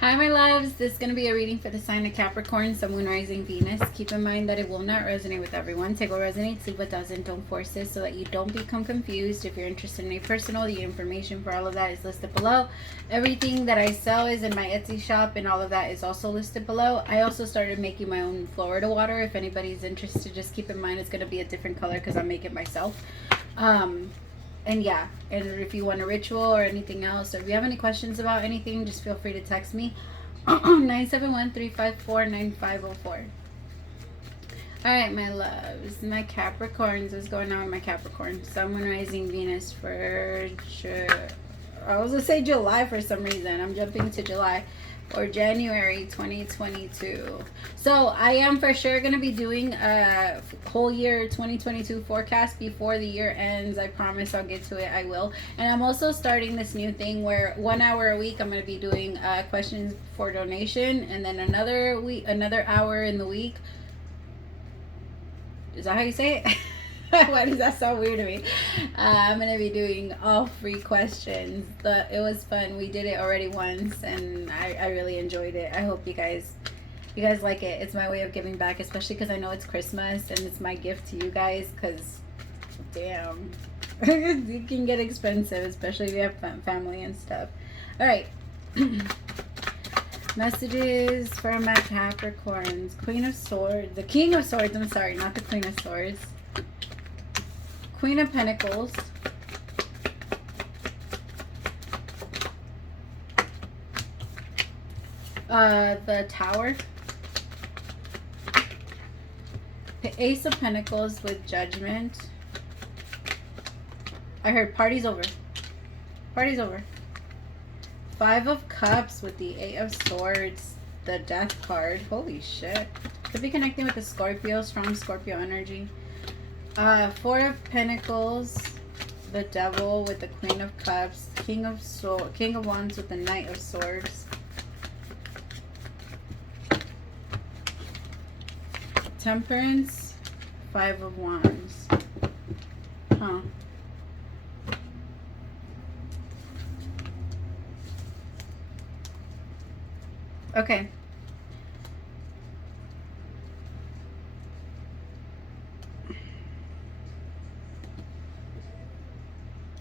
Hi my loves, this is going to be a reading for the sign of Capricorn, Sun, Moon, Rising, Venus. Keep in mind that it will not resonate with everyone. Take what resonates, leave what doesn't. Don't force it so that you don't become confused. If you're interested in a personal, the information for all of that is listed below. Everything that I sell is in my Etsy shop and all of that is also listed below. I also started making my own Florida water. If anybody's interested, just keep in mind it's going to be a different color because I make it myself. And yeah, and if you want a ritual or anything else, or if you have any questions about anything, just feel free to text me. 971-354-9504. Alright, my loves, my Capricorns. What's going on with my Capricorns? Sun, Moon, Rising, Venus for sure. I was going to say July for some reason. I'm jumping to July. Or January 2022. So I am for sure going to be doing a whole year 2022 forecast before the year ends. I promise I'll get to it. I will. And I'm also starting this new thing where 1 hour a week I'm going to be doing questions for donation, and then another hour in the week. Is that how you say it? Why does that sound weird to me? I'm going to be doing all free questions. It was fun. We did it already once, and I really enjoyed it. I hope you guys like it. It's my way of giving back, especially because I know it's Christmas, and it's my gift to you guys, because, damn, it can get expensive, especially if you have family and stuff. All right. Messages for my Capricorns. Queen of Swords. The King of Swords. I'm sorry, not the Queen of Swords. Queen of Pentacles. The Tower. The Ace of Pentacles with Judgment. I heard party's over. Party's over. Five of Cups with the Eight of Swords. The Death card. Holy shit. Could be connecting with the Scorpio. Strong Scorpio energy. Four of Pentacles, the Devil with the Queen of Cups, King of Wands with the Knight of Swords, Temperance, Five of Wands. Huh. Okay.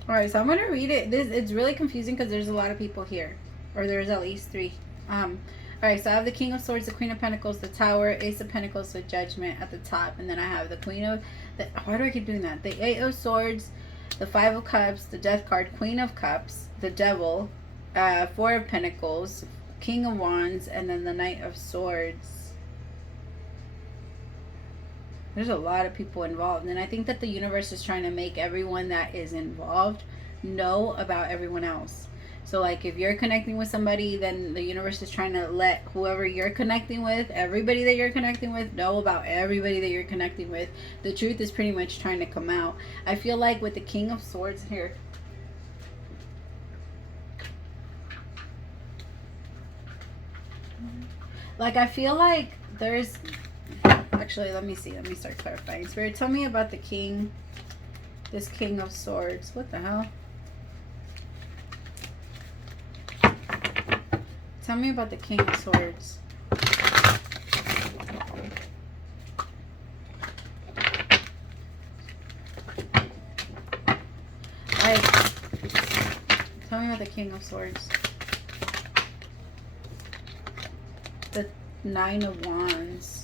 Alright, so I'm going to read it. It's really confusing because there's a lot of people here. Or there's at least three. Alright, so I have the King of Swords, the Queen of Pentacles, the Tower, Ace of Pentacles with Judgment at the top. And then I have the Queen of... why do I keep doing that? The Eight of Swords, the Five of Cups, the Death card, Queen of Cups, the Devil, Four of Pentacles, King of Wands, and then the Knight of Swords. There's a lot of people involved, and I think that the universe is trying to make everyone that is involved know about everyone else. So like if you're connecting with somebody, then the universe is trying to let whoever you're connecting with, everybody that you're connecting with, know about everybody that you're connecting with. The truth is pretty much trying to come out. I feel like with the King of Swords here, like I feel like there's... Actually, let me see. Let me start clarifying. Spirit, tell me about the King. This King of Swords. What the hell? Tell me about the King of Swords. Tell me about the King of Swords. The Nine of Wands.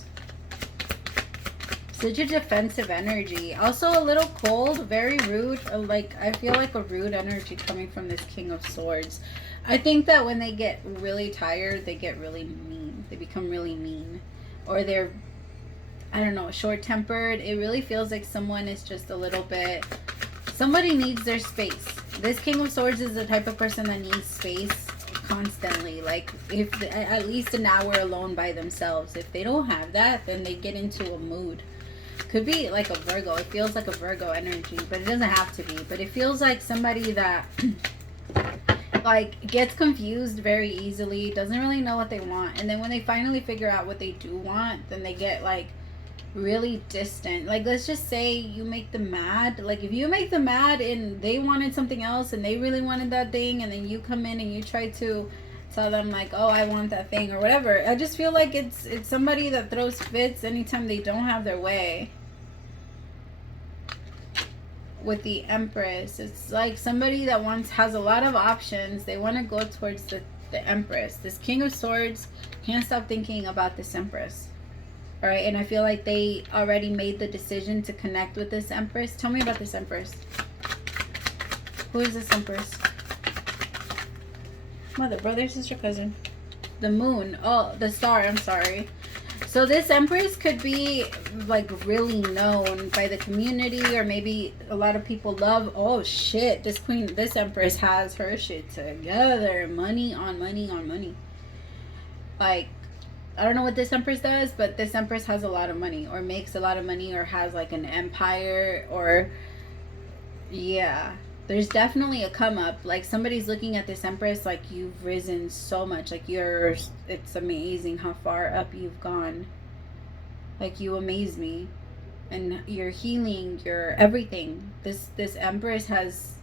Such a defensive energy. Also a little cold, very rude. Like I feel like a rude energy coming from this King of Swords. I think that when they get really tired, they get really mean. They become really mean. Or they're, I don't know, short-tempered. It really feels like someone is just a little bit... Somebody needs their space. This King of Swords is the type of person that needs space constantly. Like if at least an hour alone by themselves. If they don't have that, then they get into a mood. Could be like a Virgo. It feels like a Virgo energy, but it doesn't have to be. But it feels like somebody that like gets confused very easily, doesn't really know what they want, and then when they finally figure out what they do want, then they get like really distant. Like, let's just say you make them mad. Like, if you make them mad and they wanted something else and they really wanted that thing, and then you come in and you try to tell them like, oh, I want that thing or whatever. I just feel like it's somebody that throws fits anytime they don't have their way. With the Empress, it's like somebody that has a lot of options. They want to go towards the Empress. This King of Swords can't stop thinking about this Empress. All right, and I feel like they already made the decision to connect with this Empress. Tell me about this Empress. Who is this Empress? Mother, brother, sister, cousin. The moon. Oh, the star. I'm sorry. So this Empress could be like really known by the community, or maybe a lot of people love. Oh shit, this Empress has her shit together. Money on money on money. Like, I don't know what this Empress does, but this Empress has a lot of money, or makes a lot of money, or has like an empire, or yeah. There's definitely a come up. Like, somebody's looking at this Empress like, you've risen so much. Like, it's amazing how far up you've gone. Like, you amaze me. And you're healing, you're everything. This Empress has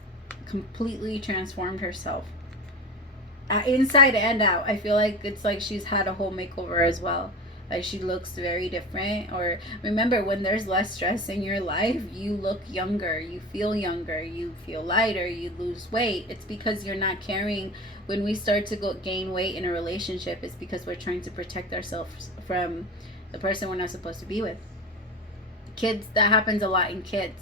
completely transformed herself. Inside and out. I feel like it's like she's had a whole makeover as well. Like, she looks very different. Or remember, when there's less stress in your life, you look younger, you feel lighter, you lose weight. It's because you're not carrying. When we start to gain weight in a relationship, it's because we're trying to protect ourselves from the person we're not supposed to be with. Kids, that happens a lot in kids.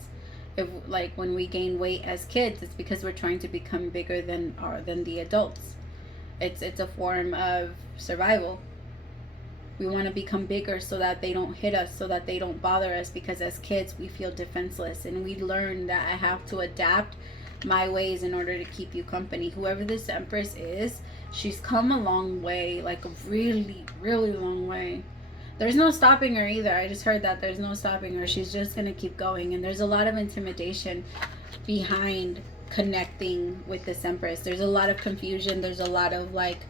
If, like, when we gain weight as kids, it's because we're trying to become bigger than the adults. It's a form of survival. We want to become bigger so that they don't hit us, so that they don't bother us, because as kids we feel defenseless, and we learn that I have to adapt my ways in order to keep you company. Whoever this Empress is, she's come a long way, like a really, really long way. There's no stopping her either. I just heard that there's no stopping her. She's just going to keep going, and there's a lot of intimidation behind connecting with this Empress. There's a lot of confusion. There's a lot of like,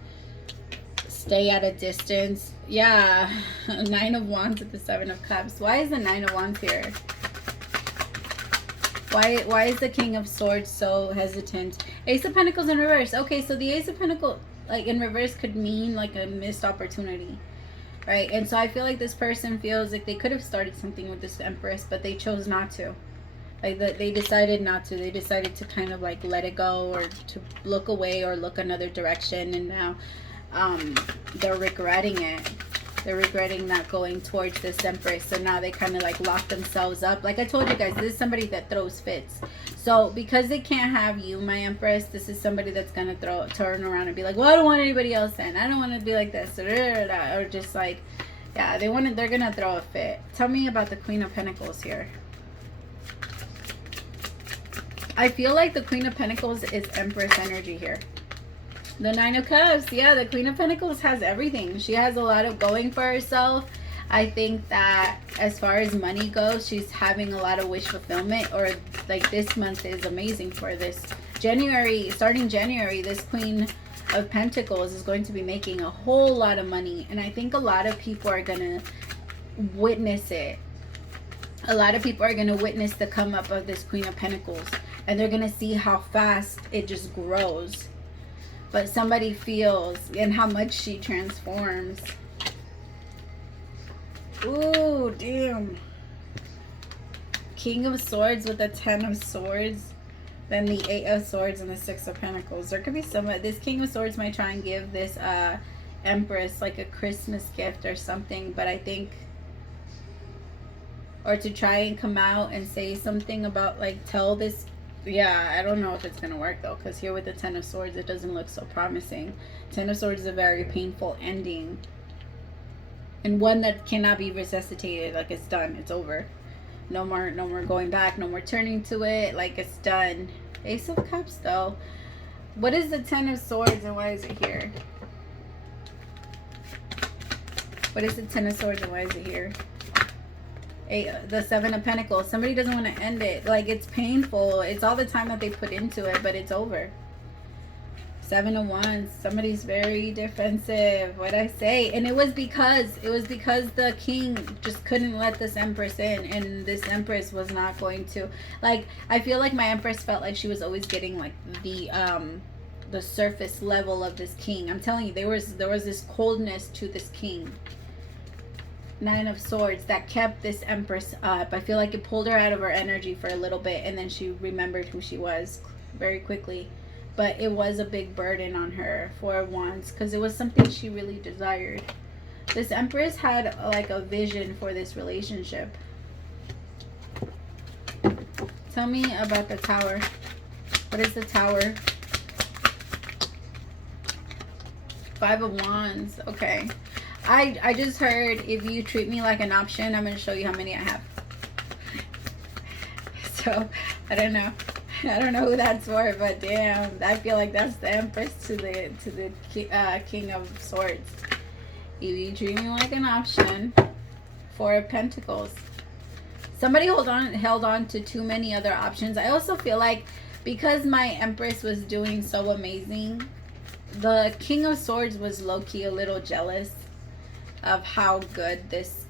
stay at a distance. Yeah. Nine of Wands with the Seven of Cups. Why is the Nine of Wands here? Why is the King of Swords so hesitant? Ace of Pentacles in reverse. Okay, so the Ace of Pentacles like in reverse could mean like a missed opportunity, right? And so I feel like this person feels like they could have started something with this Empress, but they chose not to. Like, they decided not to. They decided to kind of like let it go, or to look away, or look another direction, and now they're regretting it. They're regretting not going towards this Empress. So now they kind of like lock themselves up. Like I told you guys, this is somebody that throws fits. So because they can't have you, my Empress, this is somebody that's gonna turn around and be like, well, I don't want anybody else then. I don't want to be like this, or just like, yeah, they're gonna throw a fit. Tell me about the Queen of Pentacles here. I feel like the Queen of Pentacles is Empress energy here. The Nine of Cups. Yeah, the Queen of Pentacles has everything. She has a lot of going for herself. I think that as far as money goes, she's having a lot of wish fulfillment, or like this month is amazing for this. Starting January, this Queen of Pentacles is going to be making a whole lot of money. And I think a lot of people are going to witness it. A lot of people are going to witness the come up of this Queen of Pentacles. And they're going to see how fast it just grows. But somebody feels, and how much she transforms. Ooh, damn. King of Swords with the Ten of Swords. Then the Eight of Swords and the Six of Pentacles. There could be this King of Swords might try and give this Empress like a Christmas gift or something. But I think, or to try and come out and say something about, like, tell this. Yeah, I don't know if it's going to work, though, because here with the Ten of Swords, it doesn't look so promising. Ten of Swords is a very painful ending. And one that cannot be resuscitated. Like, it's done. It's over. No more going back. No more turning to it. Like, it's done. Ace of Cups, though. What is the Ten of Swords and why is it here? What is the Ten of Swords and why is it here? The Seven of Pentacles. Somebody doesn't want to end it. Like, it's painful. It's all the time that they put into it, but it's over. Seven of Wands. Somebody's very defensive. What'd I say? And it was because the king just couldn't let this Empress in, and this Empress was not going to. Like, I feel like my Empress felt like she was always getting like the the surface level of this king. I'm telling you, there was this coldness to this king. Nine of Swords that kept this Empress up. I feel like it pulled her out of her energy for a little bit, and then she remembered who she was very quickly. But it was a big burden on her for once, because it was something she really desired. This Empress had like a vision for this relationship. Tell me about the Tower. What is the Tower? Five of Wands. Okay. I just heard, if you treat me like an option, I'm going to show you how many I have. So, I don't know. I don't know who that's for, but damn, I feel like that's the Empress to the King of Swords. If you treat me like an option, Four of Pentacles. Somebody held on to too many other options. I also feel like because my Empress was doing so amazing, the King of Swords was low-key a little jealous of how good this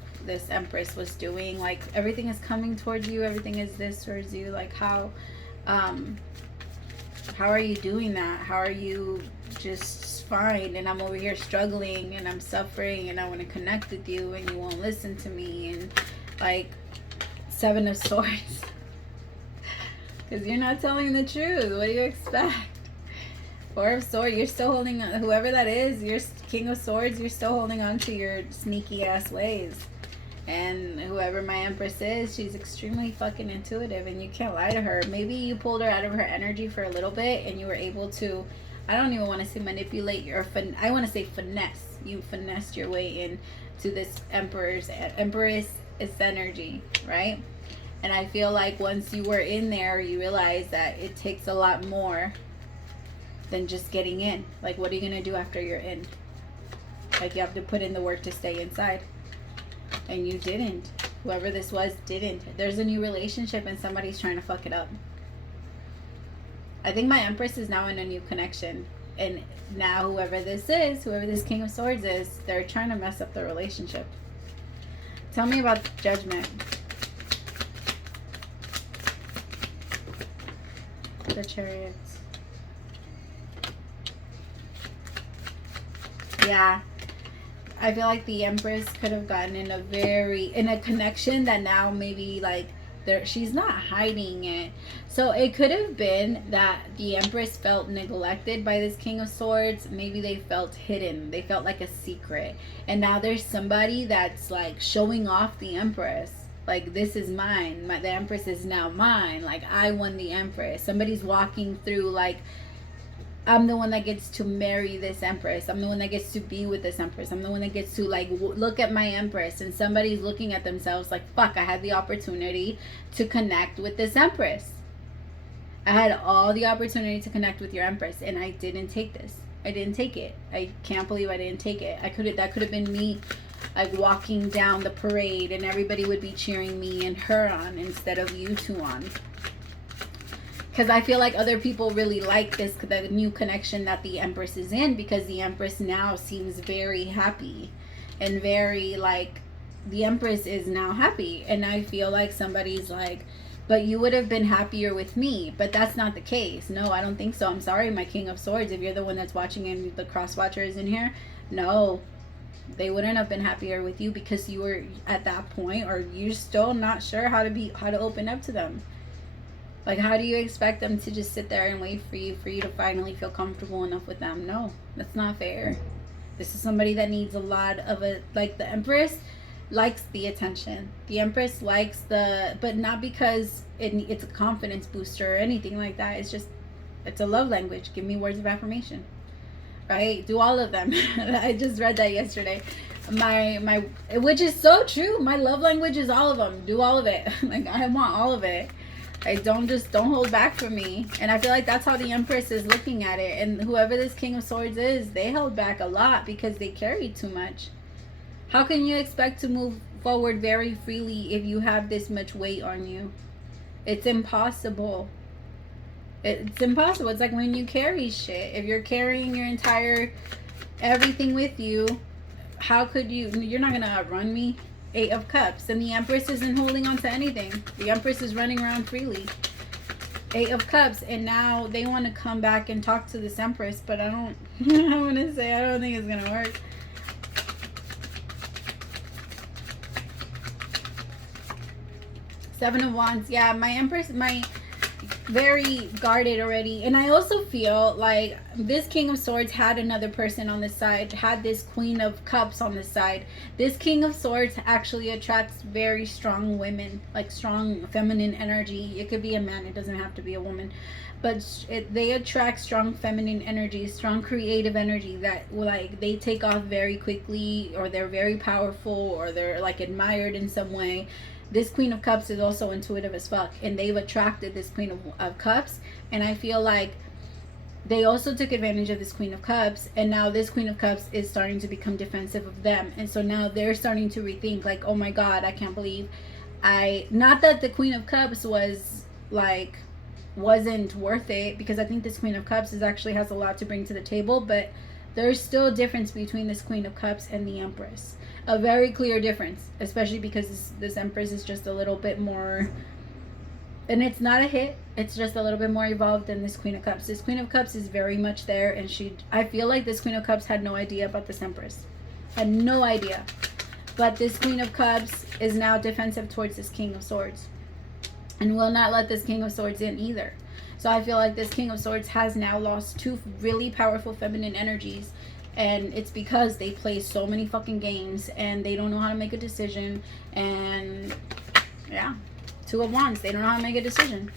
Empress was doing. Like, everything is coming towards you, everything is this towards you. Like, how are you doing that? How are you just fine, and I'm over here struggling, and I'm suffering, and I want to connect with you, and you won't listen to me? And like, Seven of Swords. Because you're not telling the truth. What do you expect? Four of Swords. You're still holding on. Whoever that is, you're King of Swords. You're still holding on to your sneaky ass ways. And whoever my Empress is, she's extremely fucking intuitive, and you can't lie to her. Maybe you pulled her out of her energy for a little bit, and you were able to, I don't even want to say manipulate your, I want to say finesse. You finessed your way in to this Empress energy, right? And I feel like once you were in there, you realize that it takes a lot more than just getting in. Like, what are you going to do after you're in? Like, you have to put in the work to stay inside. And you didn't. Whoever this was didn't. There's a new relationship and somebody's trying to fuck it up. I think my Empress is now in a new connection. And now whoever this is, whoever this King of Swords is, they're trying to mess up the relationship. Tell me about Judgment. The Chariots. Yeah. I feel like the Empress could have gotten in a connection that now maybe like she's not hiding it. So it could have been that the Empress felt neglected by this King of Swords. Maybe they felt hidden. They felt like a secret. And now there's somebody that's like showing off the Empress. Like, this is mine. The Empress is now mine. Like, I won the Empress. Somebody's walking through like, I'm the one that gets to marry this Empress. I'm the one that gets to be with this Empress. I'm the one that gets to like look at my Empress, and somebody's looking at themselves like, fuck, I had the opportunity to connect with this Empress. I had all the opportunity to connect with your Empress, and I didn't take this. I didn't take it. I can't believe I didn't take it. That could have been me like walking down the parade, and everybody would be cheering me and her on instead of you two on. Because I feel like other people really like the new connection that the Empress is in, because the Empress now seems very happy and very like, the Empress is now happy. And I feel like somebody's like, but you would have been happier with me. But that's not the case. No, I don't think so. I'm sorry, my King of Swords. If you're the one that's watching and the cross watcher is in here, no, they wouldn't have been happier with you, because you were at that point, or you're still not sure how to open up to them. Like, how do you expect them to just sit there and wait for you to finally feel comfortable enough with them? No, that's not fair. This is somebody that needs a lot of like, the Empress likes the attention. The Empress likes but not because it's a confidence booster or anything like that. It's just, it's a love language. Give me words of affirmation, right? Do all of them. I just read that yesterday. Which is so true. My love language is all of them. Do all of it. Like, I want all of it. Don't hold back from me. And I feel like that's how the Empress is looking at it. And whoever this King of Swords is, they held back a lot because they carried too much. How can you expect to move forward very freely if you have this much weight on you? It's impossible. It's impossible. It's like when you carry shit. If you're carrying your entire everything with you, how could you're not gonna outrun me. Eight of Cups, and the Empress isn't holding on to anything. The Empress is running around freely. Eight of Cups, and now they want to come back and talk to this Empress, but I don't I'm gonna say I don't think it's gonna work. Seven of Wands. Yeah, my Empress, very guarded already. And I also feel like this King of Swords had another person on the side, had this Queen of Cups on the side. This King of Swords actually attracts very strong women, like strong feminine energy. It could be a man, it doesn't have to be a woman, but they attract strong feminine energy, strong creative energy that like they take off very quickly, or they're very powerful, or they're like admired in some way. This Queen of Cups is also intuitive as fuck, and they've attracted this Queen of Cups, and I feel like they also took advantage of this Queen of Cups, and now this Queen of Cups is starting to become defensive of them, and so now they're starting to rethink, like, oh my god, I can't believe not that the Queen of Cups wasn't worth it, because I think this Queen of Cups actually has a lot to bring to the table, but there's still a difference between this Queen of Cups and the Empress. A very clear difference, especially because this Empress is just a little bit more, and it's not a hit, it's just a little bit more evolved than this Queen of Cups. This Queen of Cups is very much there, and I feel like this Queen of Cups had no idea about this Empress. Had no idea. But this Queen of Cups is now defensive towards this King of Swords, and will not let this King of Swords in either. So I feel like this King of Swords has now lost two really powerful feminine energies, and it's because they play so many fucking games and they don't know how to make a decision. And yeah, Two of Wands, they don't know how to make a decision.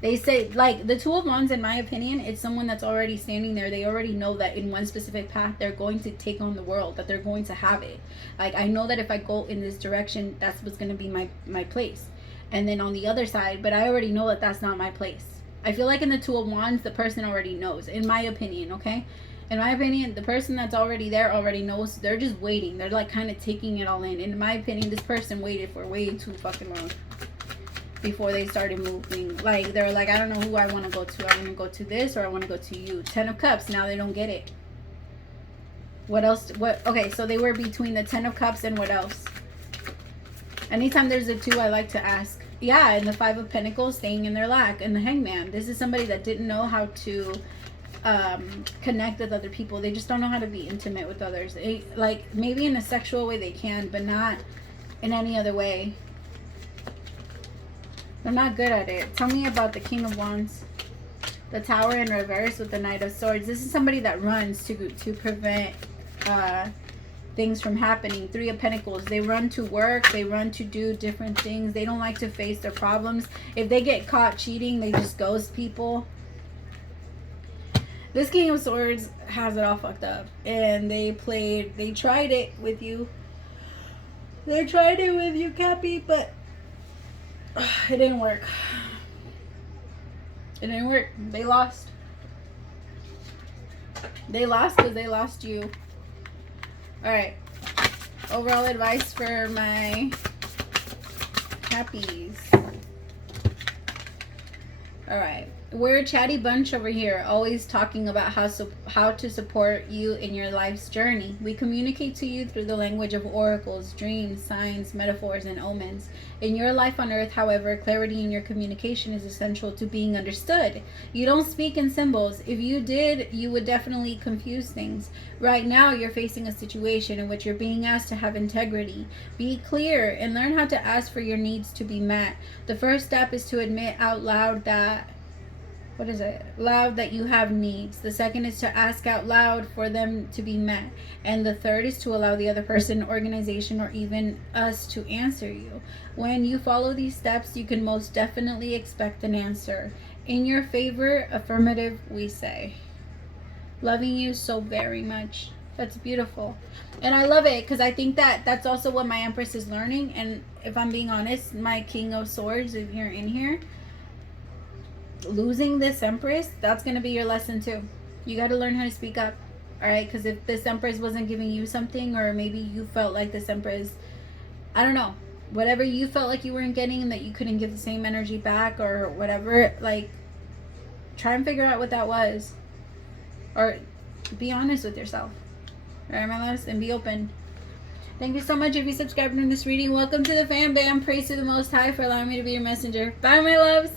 They say, like, the Two of Wands, in my opinion, it's someone that's already standing there. They already know that in one specific path they're going to take on the world, that they're going to have it. Like, I know that if I go in this direction, that's what's going to be my place. And then on the other side, but I already know that that's not my place. I feel like in the Two of Wands, the person already knows, in my opinion, okay? In my opinion, the person that's already there already knows. They're just waiting. They're like kind of taking it all in. In my opinion, this person waited for way too fucking long before they started moving. Like, they're like, I don't know who I want to go to. I want to go to this, or I want to go to you. Ten of Cups. Now they don't get it. What else? What? Okay, so they were between the Ten of Cups and what else? Anytime there's a two, I like to ask. Yeah, and the Five of Pentacles, staying in their lack, and the Hangman. This is somebody that didn't know how to connect with other people. They just don't know how to be intimate with others. Like, maybe in a sexual way they can, but not in any other way. They're not good at it. Tell me about the King of Wands. The Tower in reverse with the Knight of Swords. This is somebody that runs to prevent things from happening. Three of Pentacles. They run to work. They run to do different things. They don't like to face their problems. If they get caught cheating, they just ghost people. This King of Swords has it all fucked up. And they tried it with you. They tried it with you, Cappy, but it didn't work. It didn't work. They lost. They lost because they lost you. Alright. Overall advice for my Cappies. Alright. We're a chatty bunch over here, always talking about how to support you in your life's journey. We communicate to you through the language of oracles, dreams, signs, metaphors, and omens. In your life on earth, however, clarity in your communication is essential to being understood. You don't speak in symbols. If you did, you would definitely confuse things. Right now, you're facing a situation in which you're being asked to have integrity. Be clear and learn how to ask for your needs to be met. The first step is to admit out loud that that you have needs. The second is to ask out loud for them to be met. And the third is to allow the other person, organization, or even us to answer you. When you follow these steps, you can most definitely expect an answer. In your favor, affirmative, we say. Loving you so very much. That's beautiful. And I love it because I think that that's also what my Empress is learning. And if I'm being honest, my King of Swords, if you're in here, losing this Empress, that's going to be your lesson too. You got to learn how to speak up. Alright, because if this Empress wasn't giving you something, or maybe you felt like this Empress, I don't know, whatever you felt like you weren't getting and that you couldn't give the same energy back or whatever, like, try and figure out what that was. Or be honest with yourself. Alright, my loves, and be open. Thank you so much if you subscribed in this reading. Welcome to the fan bam. Praise to the Most High for allowing me to be your messenger. Bye, my loves.